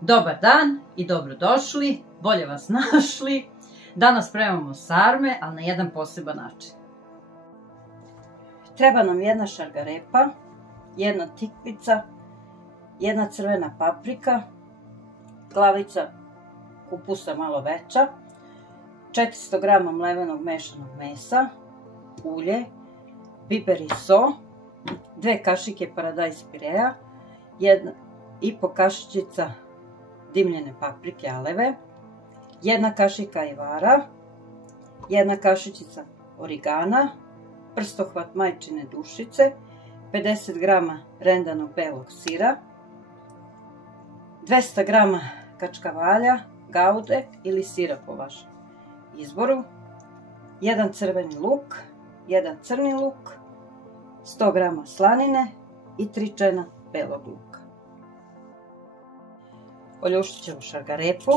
Dobar dan i dobrodošli, bolje vas našli. Danas spremamo sarme, ali na jedan poseban način. Treba nam jedna šargarepa, jedna tikvica, jedna crvena paprika, glavica kupusa malo veća, 400 g mlevenog mešanog mesa, ulje, biber i so, 2 kašike paradajz pirea, 1,5 kašičica dimljene paprike aleve, 1 kašika ajvara, 1 kašičica origana, prstohvat majčine dušice, 50 g rendanog belog sira, 200 g kačkavalja, gaude ili sira po vašem izboru, 1 crveni luk, 1 crni luk, 100 g slanine i 3 čena belog luka. Oljuštit ćemo šargarepu.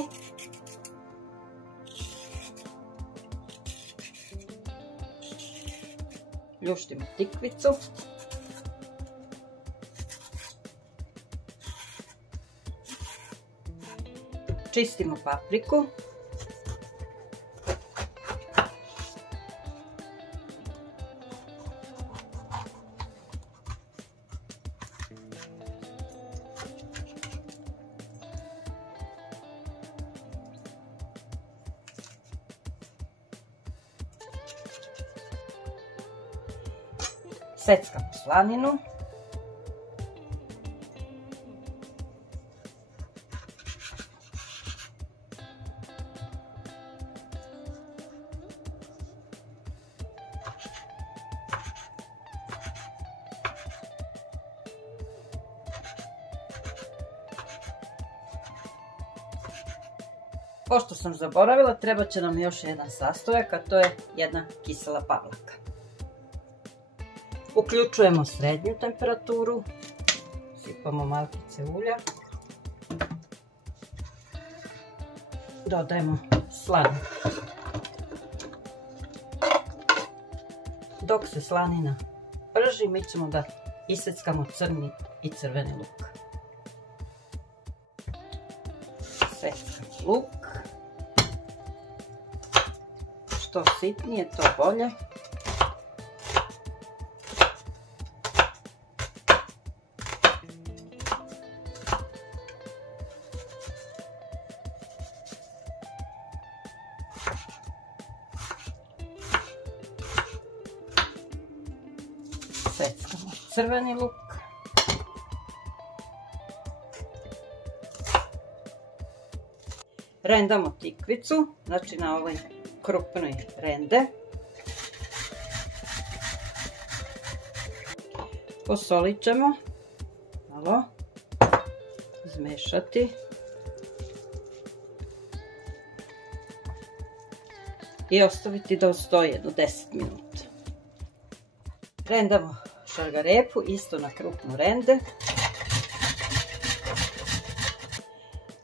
Ljuštimo tikvicu. Čistimo papriku. Seckamo slaninu. Pošto sam zaboravila, treba će nam još jedan sastojak, a to je jedna kisela pavlaka. Uključujemo srednju temperaturu, sipamo malkice ulja, dodajemo slaninu. Dok se slanina prži, mi ćemo da iseckamo crni i crveni luk. Seckam luk, što sitnije to bolje. Seckamo crveni luk. Rendamo tikvicu, znači na ovoj krupnoj rende. Posolit ćemo, malo izmešati i ostaviti da stoji do 10 minuta. Rendamo šargarepu isto na krupnu rende.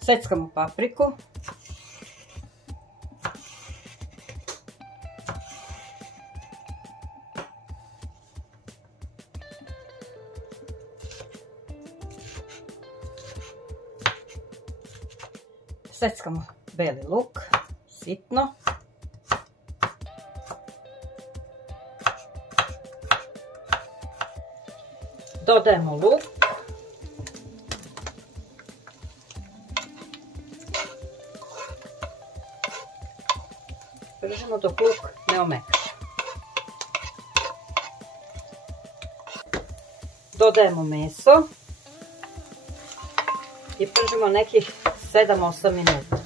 Seckamo papriku. Seckamo beli luk, sitno. Dodajemo luk. Pržimo dok luk ne omekša. Dodajemo meso i pržimo nekih 7-8 minuta.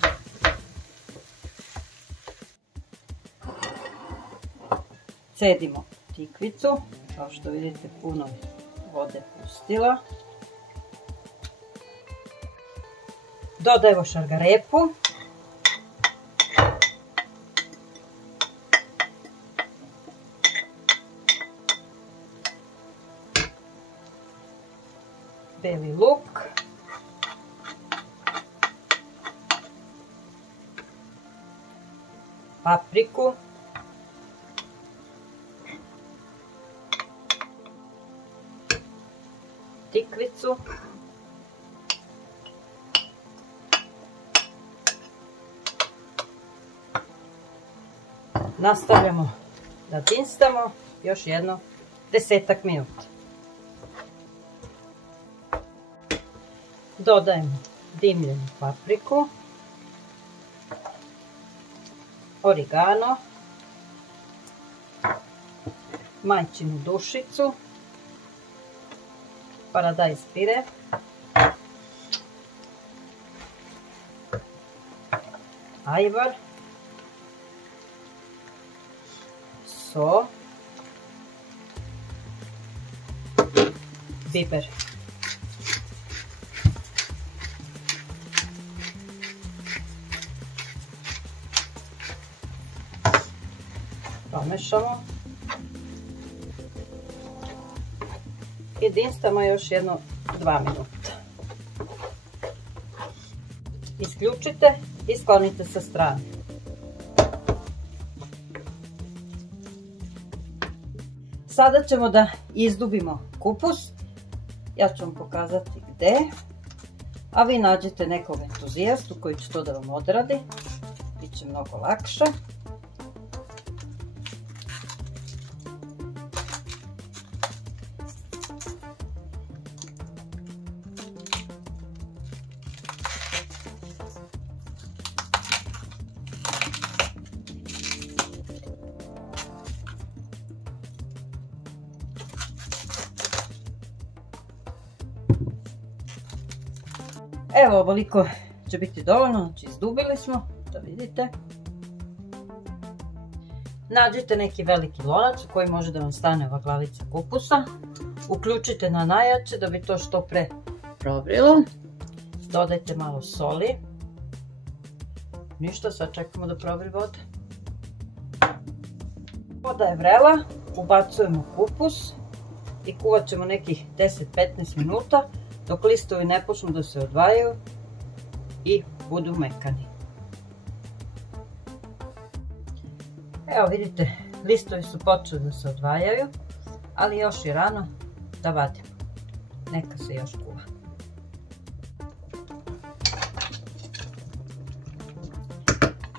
Cedimo tikvicu, kao što vidite puno vode pustila. Dodajemo šargarepu. Beli luk. Papriku. Tikvicu. Nastavljamo da dinstamo još jedno 10 minuta. Dodajemo dimljenu papriku, origano, majčinu dušicu, paradajz pire, ajvar, so, biber. Pomešamo i dinstamo još jedno 2 minuta. Isključite i sklonite sa strane. Sada ćemo da izdubimo kupus. Ja ću vam pokazati gde, a vi nađete nekog entuzijastu koji će to da vam odradi. Biće mnogo lakše. Evo, ovoliko će biti dovoljno, znači izdubili smo, da vidite. Nađite neki veliki lonac u koji može da vam stane ova glavica kupusa. Uključite na najjače da bi to što pre provrilo. Dodajte malo soli. Ništa, sad čekamo da provri voda. Voda je vrela, ubacujemo kupus i kuvat ćemo nekih 10-15 minuta. Dok listovi ne počnu da se odvajaju i budu mekani. Evo vidite, listovi su počeli da se odvajaju, ali još je rano da vadimo. Neka se još kuva.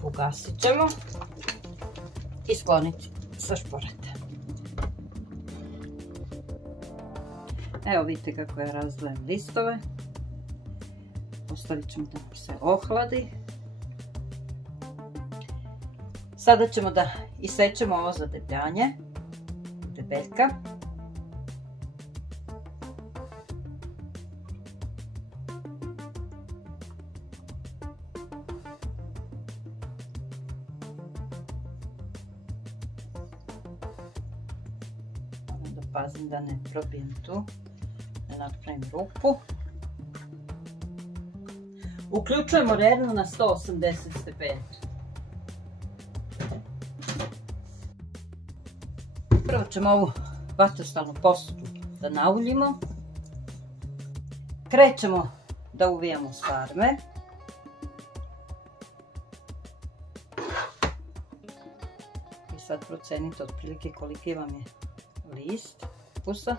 Ugasit ćemo i skloniti sa šporeta. Evo vidite kako ja razdvajam listove. Ostavit ćemo da nam se ohladi. Sada ćemo da isečemo ovo za debljanje. Debeljka. Moram da pazim da ne probijem tu. Napravim rupu. Uključujemo rernu na 180 stepeni. Prvo ćemo ovu vatrostalnu posudu da nauljimo. Krećemo da uvijamo sarme. I sad procenite otprilike koliki vam je list kupusa.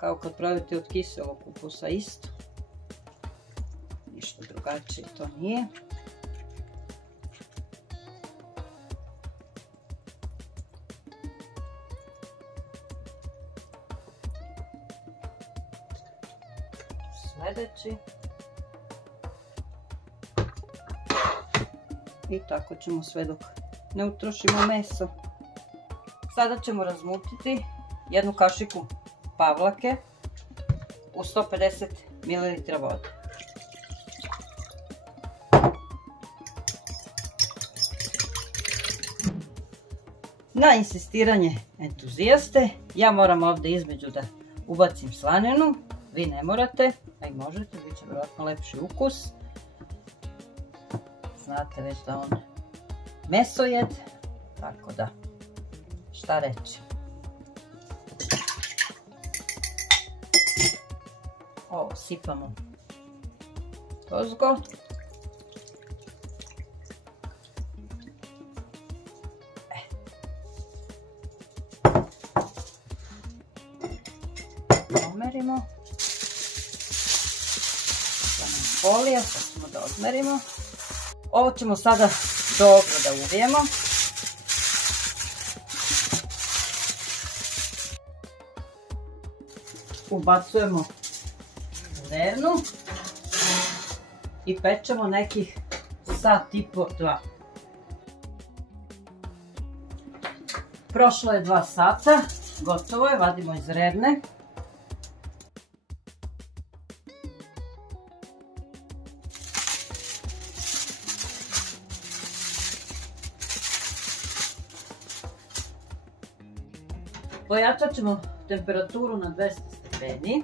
Kao kad pravite od kiselog kupusa isto. Ništa drugačije to nije. Sljedeći. I tako ćemo sve dok ne utrošimo meso. Sada ćemo razmutiti jednu kašiku pavlake u 150 ml vode. Na insistiranje entuzijaste, ja moram ovdje između da ubacim slaninu. Vi ne morate, a i možete, bit će vjerojatno lepši ukus. Znate već da on mesojed, tako da šta reći. Ovo sipamo tozgo. Odmerimo. Folija, sad ćemo da odmerimo. Ovo ćemo sada dobro da uvijemo. ubacujemo u rernu i pečemo nekih sat i po, 2. Prošlo je 2 sata, gotovo je, vadimo iz rerne. Pojačat ćemo temperaturu na 200 stepeni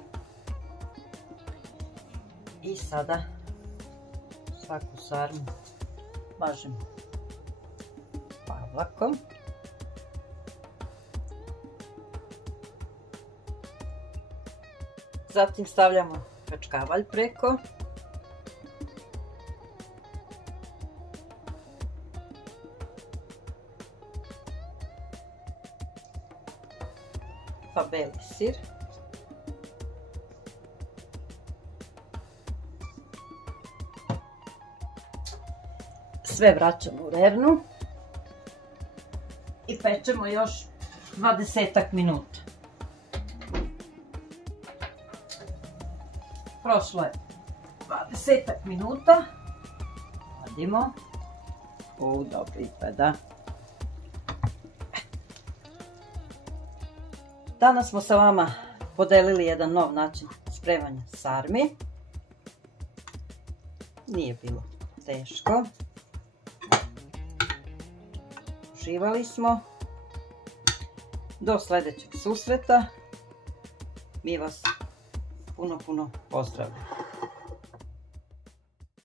i sada svaku sarmu mažemo pavlakom. Zatim stavljamo kačkavalj preko. Pa beli sir. Sve vraćamo u rernu i pečemo još 20 minuta. Prošlo je 20 minuta. Vadimo. Dobro izgleda. Danas smo sa vama podelili jedan nov način spremanja sarmi. Nije bilo teško. Uživali smo. Do sljedećeg susreta. Mi vas puno pozdravljam.